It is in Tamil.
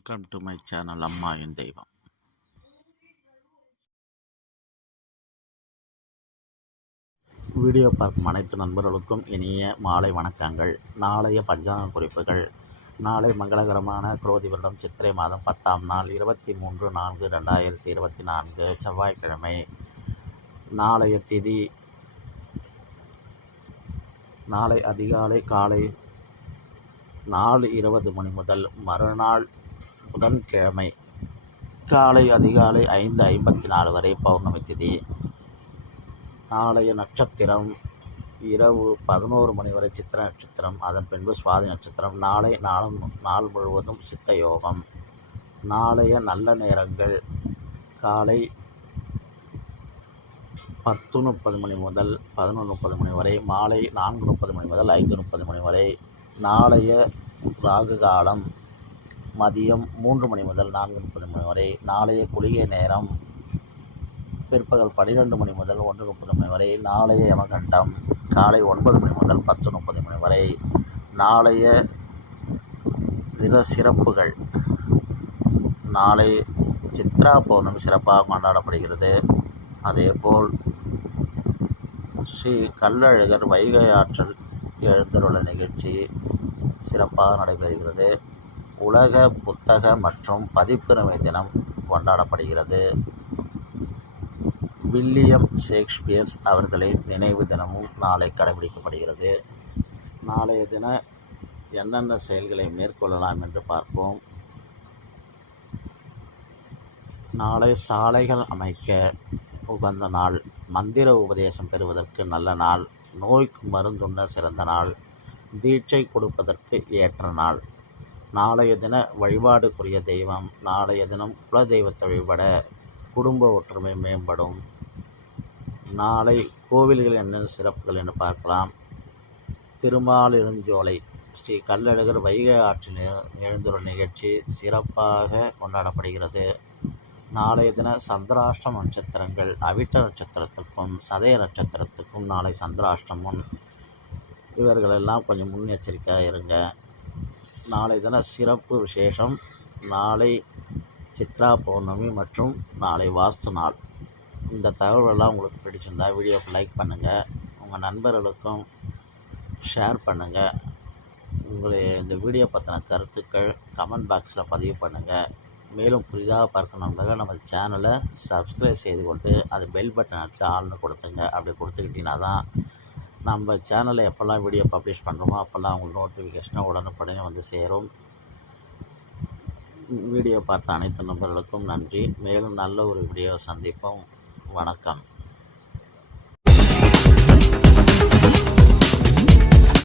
வெல்கம் டு மை சேனல் அம்மா என் தெய்வம். வீடியோ பார்க்கும் அனைத்து நண்பர்களுக்கும் இனிய மாலை வணக்கங்கள். நாளைய பஞ்சாங்க குறிப்புகள். நாளை மங்களகரமான குரோதி வருடம் சித்திரை மாதம் 10ஆம் நாள் 23/4/2024 செவ்வாய்க்கிழமை. நாளைய திதி நாளை அதிகாலை காலை 4:20 மணி முதல் மறுநாள் புதன்கிழமை காலை அதிகாலை 5:54 வரை பௌர்ணமி திதி. நாளைய நட்சத்திரம் இரவு 11 மணி வரை சித்திர நட்சத்திரம், அதன் பின்பு சுவாதி நட்சத்திரம். நாளை நாள் முழுவதும் சித்த யோகம். நாளைய நல்ல நேரங்கள் காலை 10:30 மணி முதல் 11:30 மணி வரை, மாலை 4:30 மணி முதல் 5:30 மணி வரை. நாளைய ராகு காலம் மதியம் 3 மணி முதல் 4:30 மணி வரை. நாளைய குளிகை நேரம் பிற்பகல் 12 மணி முதல் 1:30 மணி வரை. நாளைய யமகண்டம் காலை 9 மணி முதல் 10:30 மணி வரை. நாளைய தின சிறப்புகள். நாளை சித்ரா பௌர்ணமி சிறப்பாக கொண்டாடப்படுகிறது. அதேபோல் ஸ்ரீ கள்ளழகர் வைகை ஆற்றல் எழுந்தருள நிகழ்ச்சி சிறப்பாக நடைபெறுகிறது. உலக புத்தக மற்றும் பதிப்புரிமை தினம் கொண்டாடப்படுகிறது. வில்லியம் ஷேக்ஸ்பியர் அவர்களின் நினைவு தினமும் நாளை கடைபிடிக்கப்படுகிறது. நாளைய தின என்னென்ன செயல்களை மேற்கொள்ளலாம் என்று பார்ப்போம். நாளை சாலைகள் அமைக்க உகந்த நாள். மந்திர உபதேசம் பெறுவதற்கு நல்ல நாள். நோய்க்கு மருந்துண்ண சிறந்த நாள். தீட்சை கொடுப்பதற்கு ஏற்ற நாள். நாளைய தின வழிபாடுக்குரிய தெய்வம். நாளைய தினம் குல தெய்வத்தை வழிபட குடும்ப ஒற்றுமை மேம்படும். நாளை கோவில்கள் என்னென்ன சிறப்புகள் என்று பார்க்கலாம். திருமாலிருஞ்சோலை ஸ்ரீ கள்ளழகர் வைகை ஆற்றில் எழுந்துள்ள நிகழ்ச்சி சிறப்பாக கொண்டாடப்படுகிறது. நாளைய தின சந்திராஷ்டம நட்சத்திரங்கள். அவிட்ட நட்சத்திரத்துக்கும் சதய நட்சத்திரத்துக்கும் நாளை சந்திராஷ்டமம். இவர்களெல்லாம் கொஞ்சம் முன்னெச்சரிக்கையாக இருங்க. நாளை தின சிறப்பு விசேஷம். நாளை சித்ரா பௌர்ணமி மற்றும் நாளை வாஸ்து நாள். இந்த தகவலெல்லாம் உங்களுக்கு பிடிச்சிருந்தா வீடியோவுக்கு லைக் பண்ணுங்கள், உங்கள் நண்பர்களுக்கும் ஷேர் பண்ணுங்கள். இந்த வீடியோ பற்றின கருத்துக்கள் கமெண்ட் பாக்ஸில் பதிவு பண்ணுங்கள். மேலும் புதிதாக பார்க்க நண்பர்கள் நம்ம சேனலை சப்ஸ்கிரைப் செய்து கொண்டு அது பெல் பட்டன் அடித்து ஆள்னு கொடுத்துங்க. அப்படி கொடுத்துக்கிட்டிங்கன்னா தான் நம்ம சேனலில் எப்போல்லாம் வீடியோ பப்ளிஷ் பண்ணுறோமோ அப்போல்லாம் உங்களுக்கு நோட்டிஃபிகேஷனை உடனுக்குடனே வந்து சேரும். வீடியோ பார்த்த அனைத்து நண்பர்களுக்கும் நன்றி. மேலும் நல்ல ஒரு வீடியோ சந்திப்போம். வணக்கம்.